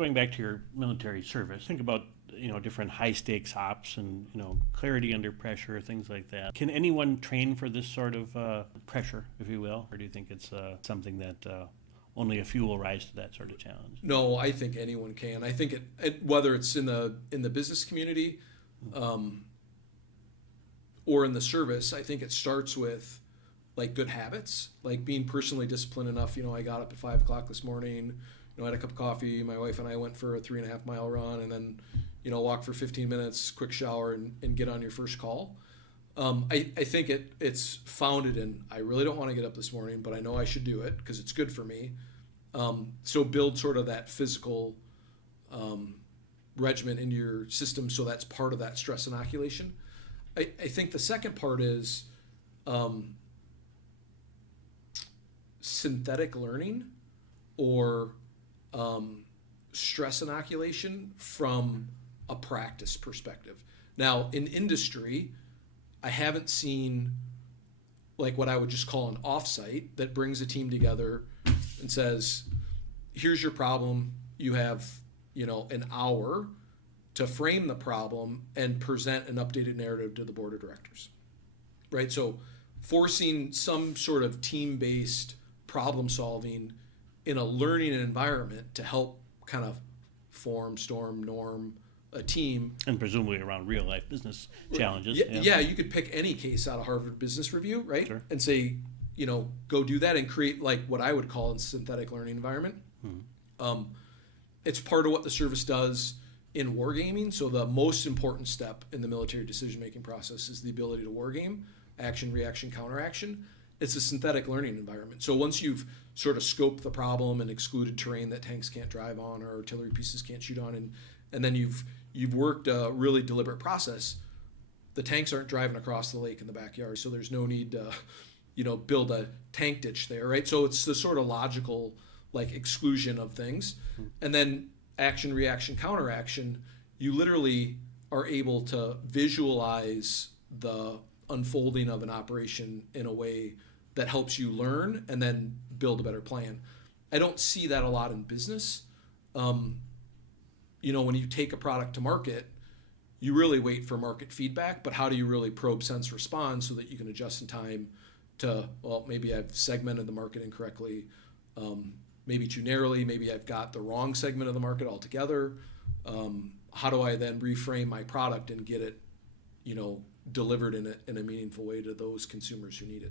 going back to your military service, think about different high stakes ops and clarity under pressure, things like that. Can anyone train for this sort of pressure, if you will, or do you think it's something that only a few will rise to that sort of challenge? No, I think anyone can. I think whether it's in the business community or in the service, I think it starts with like good habits, like being personally disciplined enough. I got up at 5 o'clock this morning. I had a cup of coffee. My wife and I went for a 3.5 mile run, and then walk for 15 minutes, quick shower, and get on your first call. I think it's founded in, I really don't want to get up this morning, but I know I should do it because it's good for me. So build sort of that physical regimen into your system, so that's part of that stress inoculation. I think the second part is synthetic learning or stress inoculation from a practice perspective. Now, in industry, I haven't seen like what I would just call an offsite that brings a team together and says, here's your problem. You have, an hour to frame the problem and present an updated narrative to the board of directors, right? So forcing some sort of team-based problem solving in a learning environment to help kind of norm a team. And presumably around real life business challenges. Yeah, you could pick any case out of Harvard Business Review, right? Sure. And say, go do that and create like what I would call a synthetic learning environment. It's part of what the service does in wargaming. So the most important step in the military decision-making process is the ability to wargame, action, reaction, counteraction. It's a synthetic learning environment. So once you've sort of scoped the problem and excluded terrain that tanks can't drive on or artillery pieces can't shoot on, and then you've worked a really deliberate process, the tanks aren't driving across the lake in the backyard, so there's no need to build a tank ditch there, right? So it's the sort of logical like exclusion of things. And then action, reaction, counteraction, you literally are able to visualize the unfolding of an operation in a way that helps you learn and then build a better plan. I don't see that a lot in business. When you take a product to market, you really wait for market feedback, but how do you really probe, sense, respond so that you can adjust in time to, well, maybe I've segmented the market incorrectly, maybe too narrowly, maybe I've got the wrong segment of the market altogether. How do I then reframe my product and get it, delivered in a meaningful way to those consumers who need it?